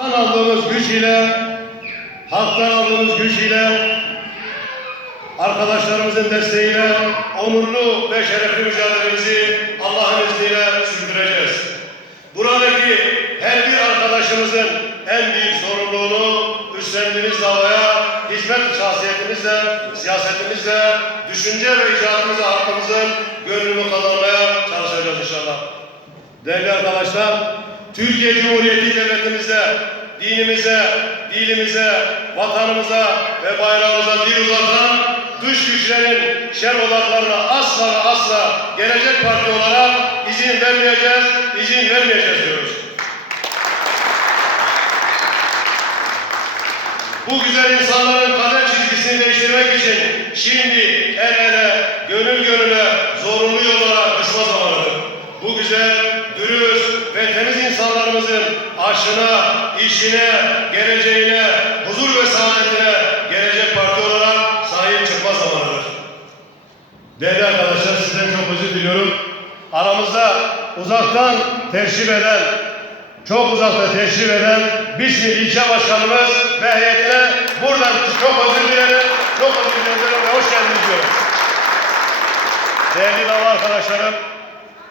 Halktan aldığımız güç ile, halktan aldığımız güç ile, arkadaşlarımızın desteğiyle onurlu ve şerefli mücadelemizi Allah'ın izniyle sürdüreceğiz. Buradaki her bir arkadaşımızın en büyük sorumluluğunu üstlendiğimiz davaya hizmet şahsiyetimizle, siyasetimizle, düşünce ve icraatımızla halkımızın gönlünü kazanmaya çalışacağız inşallah. Değerli arkadaşlar, Türkiye Cumhuriyeti devletimizde dinimize, dilimize, vatanımıza ve bayrağımıza dil uzatan dış güçlerin şer odaklarına asla asla gelecek parti olarak izin vermeyeceğiz, izin vermeyeceğiz diyoruz. Bu güzel insanların kader çizgisini değiştirmek için şimdi el ele, gönül gönüle, zorunlu yollara düşme zamanıdır. Bu güzel, dürüst ve temiz insanlarımızın aşına, işine, geleceğine, huzur ve saadetine gelecek parti olarak sahip çıkma zamanıdır. Değerli arkadaşlar sizden çok özür diliyorum. Aramızda uzaktan teşrif eden, çok uzakta teşrif eden Bismil ilçe başkanımız ve heyetine buradan çok özür dilerim, çok özür dilerim ve hoş geldiniz diyorum. Değerli dava arkadaşlarım,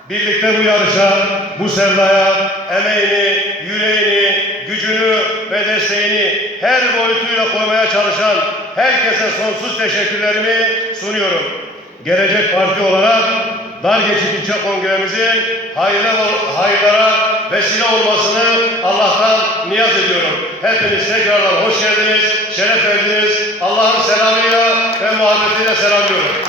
birlikte bu yarışa, bu sevdaya, emeğini, yüreğini, gücünü ve desteğini her boyutuyla koymaya çalışan herkese sonsuz teşekkürlerimi sunuyorum. Gelecek Parti olarak dar geçit ilçe kongremizin hayırlı, hayırlara vesile olmasını Allah'tan niyaz ediyorum. Hepiniz tekrardan hoş geldiniz, şeref verdiniz. Allah'ın selamıyla ve muhabbetiyle selamlıyorum.